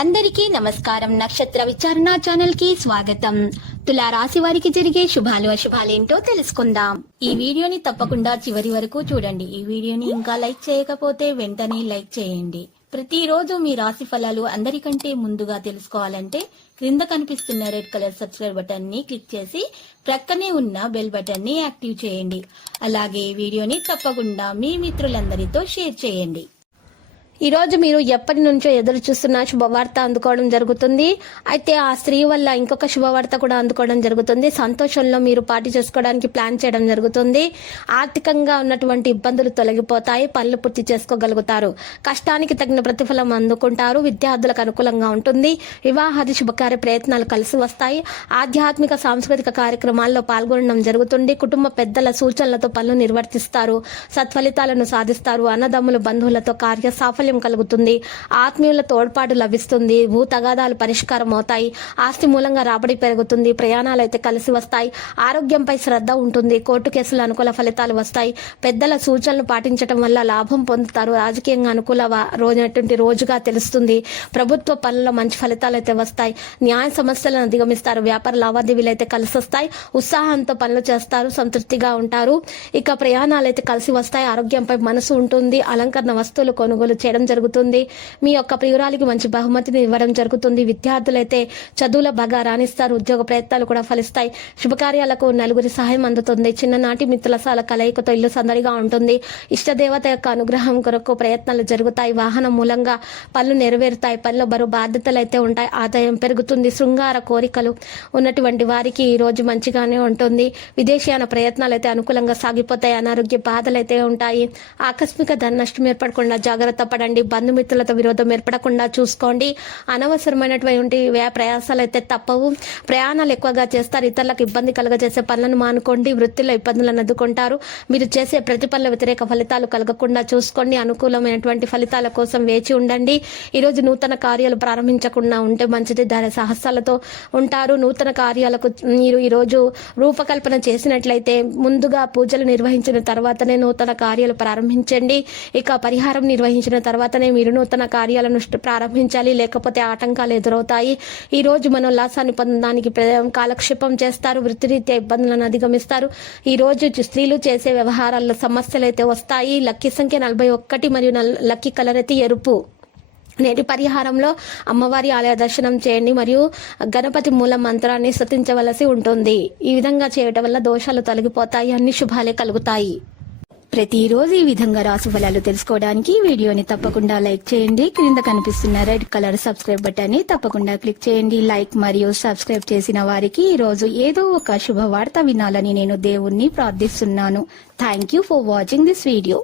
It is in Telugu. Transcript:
అందరికీ నమస్కారం. నక్షత్ర విచారణ ఛానల్ కి స్వాగతం. తులా రాశి వారికి జరిగే శుభాలు అశుభాలేంటో తెలుసుకుందాం. ఈ వీడియోని తప్పకుండా చివరి వరకు చూడండి. ఈ వీడియోని ఇంకా లైక్ చేయకపోతే వెంటనే లైక్ చేయండి. ప్రతిరోజు మీ రాశి ఫలాలు అందరికంటే ముందుగా తెలుసుకోవాలంటే క్రింద కనిపిస్తున్న రెడ్ కలర్ సబ్స్క్రైబ్ బటన్ ని క్లిక్ చేసి ప్రక్కనే ఉన్న బెల్ బటన్ ని యాక్టివ్ చేయండి. అలాగే ఈ వీడియోని తప్పకుండా మీ మిత్రులందరితో షేర్ చేయండి. ఈ రోజు మీరు ఎప్పటి నుంచో ఎదురు చూస్తున్న శుభవార్త అందుకోవడం జరుగుతుంది. అయితే ఆ స్త్రీ వల్ల ఇంకొక శుభవార్త కూడా అందుకోవడం జరుగుతుంది. సంతోషంలో మీరు పార్టీ చేసుకోవడానికి ప్లాన్ చేయడం జరుగుతుంది. ఆర్థికంగా ఉన్నటువంటి ఇబ్బందులు తొలగిపోతాయి. పనులు పూర్తి చేసుకోగలుగుతారు. కష్టానికి తగిన ప్రతిఫలం అందుకుంటారు. విద్యార్థులకు అనుకూలంగా ఉంటుంది. వివాహాది శుభకార్య ప్రయత్నాలు కలిసి వస్తాయి. ఆధ్యాత్మిక సాంస్కృతిక కార్యక్రమాల్లో పాల్గొనడం జరుగుతుంది. కుటుంబ పెద్దల సూచనలతో పనులు నిర్వర్తిస్తారు. సత్ఫలితాలను సాధిస్తారు. అన్నదమ్ముల బంధువులతో కార్య సాఫల్యం కలుగుతుంది. ఆత్మీయుల తోడ్పాటు లభిస్తుంది. భూ తగాదాలు పరిష్కారం అవుతాయి. ఆస్తి మూలంగా రాబడి పెరుగుతుంది. ప్రయాణాలు అయితే కలిసి వస్తాయి. ఆరోగ్యంపై శ్రద్ధ ఉంటుంది. కోర్టు కేసులు అనుకూల ఫలితాలు వస్తాయి. పెద్దల సూచనలు పాటించడం వల్ల లాభం పొందుతారు. రాజకీయంగా అనుకూల రోజుగా తెలుస్తుంది. ప్రభుత్వ పనుల్లో మంచి ఫలితాలు అయితే వస్తాయి. న్యాయ సమస్యలను అధిగమిస్తారు. వ్యాపార లావాదేవీలు అయితే కలిసి వస్తాయి. ఉత్సాహంతో పనులు చేస్తారు. సంతృప్తిగా ఉంటారు. ఇక ప్రయాణాలు అయితే కలిసి వస్తాయి. ఆరోగ్యంపై మనసు ఉంటుంది. అలంకరణ వస్తువులు కొనుగోలు చేయడం జరుగుతుంది. మీ యొక్క ప్రియురాలికి మంచి బహుమతిని ఇవ్వడం జరుగుతుంది. విద్యార్థులైతే చదువులో బాగా రాణిస్తారు. ఉద్యోగ ప్రయత్నాలు కూడా ఫలిస్తాయి. శుభకార్యాలకు నలుగురి సహాయం అందుతుంది. చిన్ననాటి మిత్రుల కలయికతో ఇల్లు సందడిగా ఉంటుంది. ఇష్టదేవత యొక్క అనుగ్రహం కొరకు ప్రయత్నాలు జరుగుతాయి. వాహనం మూలంగా పనులు నెరవేరుతాయి. పనిలో బరువు బాధ్యతలు అయితే ఉంటాయి. ఆదాయం పెరుగుతుంది. శృంగార కోరికలు ఉన్నటువంటి వారికి ఈ రోజు మంచిగానే ఉంటుంది. విదేశీయాన ప్రయత్నాలు అయితే అనుకూలంగా సాగిపోతాయి. అనారోగ్య బాధలు అయితే ఉంటాయి. ఆకస్మిక ధన నష్టం ఏర్పడకుండా జాగ్రత్త పడండి. బంధుమిత్రులతో విరోధం ఏర్పడకుండా చూసుకోండి. అనవసరమైనటువంటి ప్రయాసాలు అయితే తప్పవు. ప్రయాణాలు ఎక్కువగా చేస్తారు. ఇతరులకు ఇబ్బంది కలుగజేసే పనులను మానుకోండి. వృత్తిలో ఇబ్బందులను ఎదుర్కొంటారు. మీరు చేసే ప్రతి పనుల వ్యతిరేక ఫలితాలు కలగకుండా చూసుకోండి. అనుకూలమైనటువంటి ఫలితాల కోసం వేచి ఉండండి. ఈరోజు నూతన కార్యాలు ప్రారంభించకుండా ఉంటే మంచిది. ధర సాహసాలతో ఉంటారు. నూతన కార్యాలకు మీరు ఈరోజు రూపకల్పన చేసినట్లయితే ముందుగా పూజలు నిర్వహించిన తర్వాతనే నూతన కార్యాలు ప్రారంభించండి. ఇక పరిహారం నిర్వహించిన తర్వాతనే మీరు నూతన కార్యాలను ప్రారంభించాలి. లేకపోతే ఆటంకాలు ఎదురవుతాయి. ఈ రోజు మనోల్లాసాన్ని పొందడానికి కాలక్షేపం చేస్తారు. వృత్తిరీత్యా ఇబ్బందులను అధిగమిస్తారు. ఈ రోజు స్త్రీలు చేసే వ్యవహారాల్లో సమస్యలు అయితే వస్తాయి. లక్కీ సంఖ్య 41 మరియు లక్కీ కలర్ అయితే ఎరుపు. నేటి పరిహారంలో అమ్మవారి ఆలయ దర్శనం చేయండి మరియు గణపతి మూల మంత్రాన్ని స్తుతించవలసి ఉంటుంది. ఈ విధంగా చేయడం వల్ల దోషాలు తొలగిపోతాయి. అన్ని శుభాలే కలుగుతాయి. ప్రతిరోజు ఈ విధంగా రాశి ఫలాలు తెలుసుకోవడానికి వీడియోని తప్పకుండా లైక్ చేయండి. క్రింద కనిపిస్తున్న రెడ్ కలర్ సబ్స్క్రైబ్ బటన్ ని తప్పకుండా క్లిక్ చేయండి. లైక్ మరియు సబ్స్క్రైబ్ చేసిన వారికి ఈ రోజు ఏదో ఒక శుభవార్త వినాలని నేను దేవుణ్ణి ప్రార్థిస్తున్నాను. Thank you for watching this video.